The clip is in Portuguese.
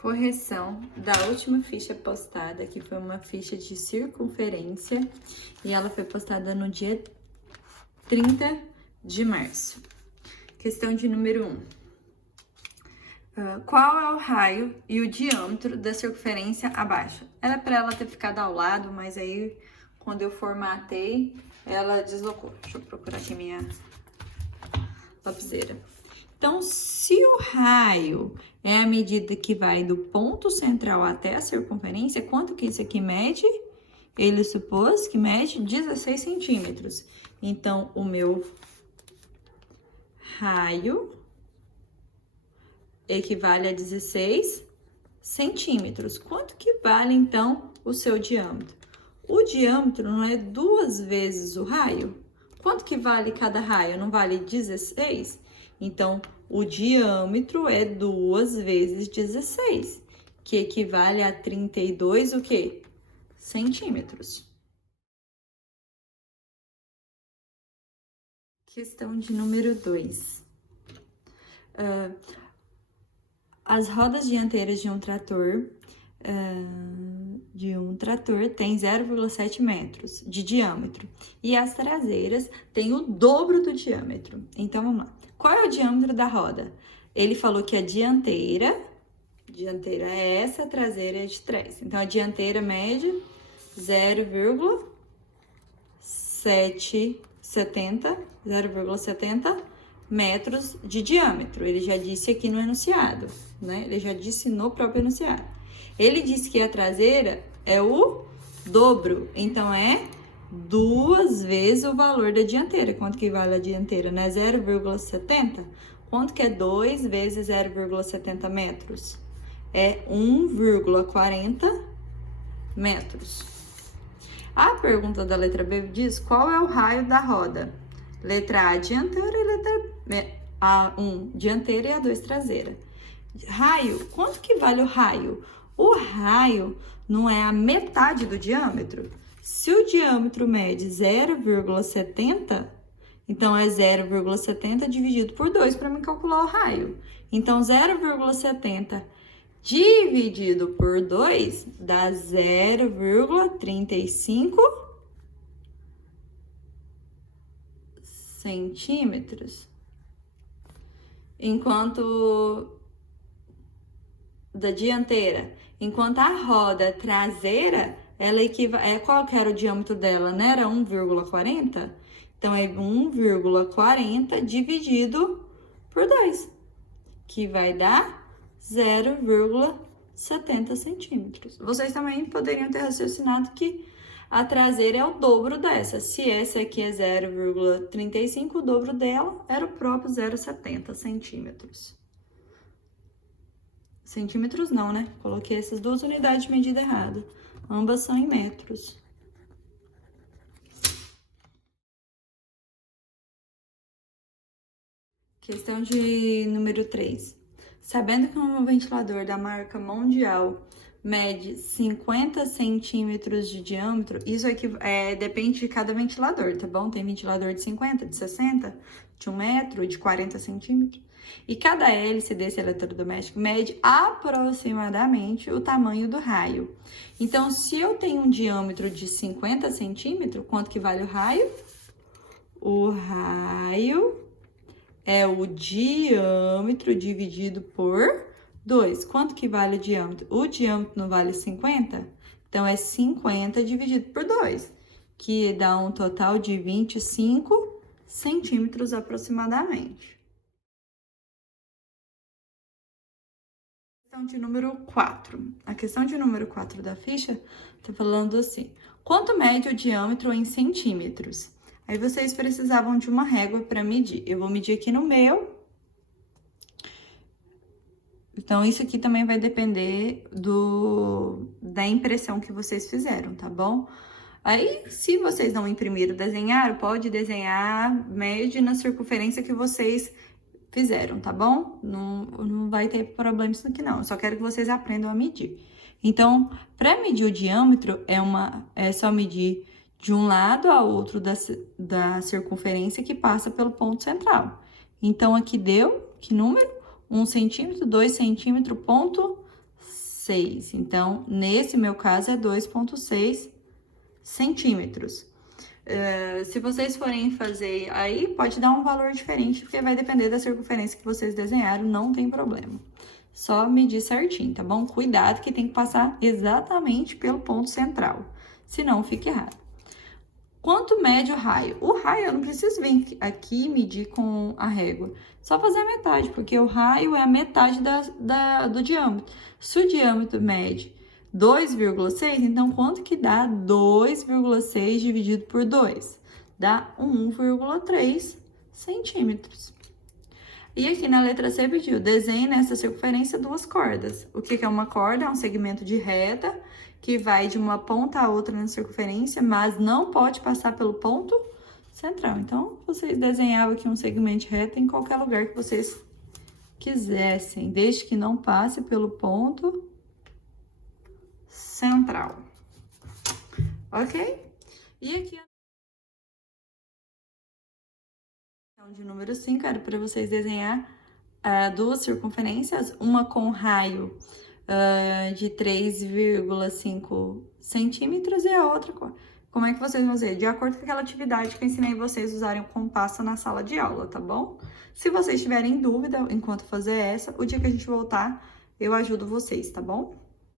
Correção da última ficha postada, que foi uma ficha de circunferência, e ela foi postada no dia 30 de março. Questão de número 1. Qual é o raio e o diâmetro da circunferência abaixo? Era para ela ter ficado ao lado, mas aí, quando eu formatei, ela deslocou. Deixa eu procurar aqui minha lapiseira. Então, se o raio é a medida que vai do ponto central até a circunferência, quanto que isso aqui mede? Ele supôs que mede 16 centímetros. Então, o meu raio equivale a 16 centímetros. Quanto que vale, então, o seu diâmetro? O diâmetro não é 2 vezes o raio? Quanto que vale cada raio? Não vale 16? Então, o diâmetro é 2 vezes 16, que equivale a 32, o quê? Centímetros. Questão de número 2. As rodas dianteiras de um trator têm 0,7 metros de diâmetro e as traseiras têm o dobro do diâmetro. Então, vamos lá. Qual é o diâmetro da roda? Ele falou que a dianteira é essa, a traseira é de trás. Então, a dianteira mede 0,70 metros de diâmetro. Ele já disse aqui no enunciado, né? Ele já disse no próprio enunciado. Ele disse que a traseira é o dobro, então é 2 vezes o valor da dianteira. Quanto que vale a dianteira, né? 0,70? Quanto que é 2 vezes 0,70 metros? É 1,40 metros. A pergunta da letra B diz: qual é o raio da roda? Letra A, dianteira, e letra A1, dianteira, e A2, traseira. Raio, quanto que vale o raio? O raio não é a metade do diâmetro? Se o diâmetro mede 0,70, então é 0,70 dividido por 2 para me calcular o raio. Então, 0,70 dividido por 2 dá 0,35 centímetros. Enquanto da dianteira, enquanto a roda traseira, ela equivale, qual que era o diâmetro dela, né? Era 1,40? Então, é 1,40 dividido por 2, que vai dar 0,70 centímetros. Vocês também poderiam ter raciocinado que a traseira é o dobro dessa. Se essa aqui é 0,35, o dobro dela era o próprio 0,70 centímetros. Centímetros não, né? Coloquei essas duas unidades de medida errada. Ambas são em metros. Questão de número 3. Sabendo que um ventilador da marca Mondial mede 50 centímetros de diâmetro, isso aqui depende de cada ventilador, tá bom? Tem ventilador de 50, de 60, de 1 metro, de 40 centímetros. E cada hélice desse eletrodoméstico mede aproximadamente o tamanho do raio. Então, se eu tenho um diâmetro de 50 centímetros, quanto que vale o raio? O raio é o diâmetro dividido por 2. Quanto que vale o diâmetro? O diâmetro não vale 50? Então, é 50 dividido por 2, que dá um total de 25 centímetros aproximadamente. Questão de número 4. A questão de número 4 da ficha está falando assim: quanto mede o diâmetro em centímetros? Aí vocês precisavam de uma régua para medir. Eu vou medir aqui no meu. Então, isso aqui também vai depender da impressão que vocês fizeram, tá bom? Aí, se vocês não imprimiram, desenharam, pode desenhar, mede na circunferência que vocês fizeram, tá bom? Não vai ter problema isso aqui, não. Eu só quero que vocês aprendam a medir. Então, para medir o diâmetro, é só medir de um lado ao outro da circunferência que passa pelo ponto central. Então, aqui deu, que número? 1 centímetro, 2 centímetros, ponto 2,6. Então, nesse meu caso, é 2,6 centímetros. Se vocês forem fazer aí, pode dar um valor diferente, porque vai depender da circunferência que vocês desenharam, não tem problema. Só medir certinho, tá bom? Cuidado que tem que passar exatamente pelo ponto central, senão fica errado. Quanto mede o raio? O raio eu não preciso vir aqui medir com a régua, só fazer a metade, porque o raio é a metade do diâmetro. Se o diâmetro mede 2,6, então quanto que dá 2,6 dividido por 2? Dá 1,3 centímetros. E aqui na letra C pediu, desenhe nessa circunferência duas cordas. O que é uma corda? É um segmento de reta que vai de uma ponta a outra na circunferência, mas não pode passar pelo ponto central. Então, vocês desenhavam aqui um segmento de reta em qualquer lugar que vocês quisessem, desde que não passe pelo ponto central. Ok? E aqui de número 5 era para vocês desenhar duas circunferências, uma com raio de 3,5 centímetros e a outra como é que vocês vão fazer? De acordo com aquela atividade que eu ensinei vocês usarem o compasso na sala de aula, tá bom? Se vocês tiverem dúvida enquanto fazer essa, o dia que a gente voltar, eu ajudo vocês, tá bom?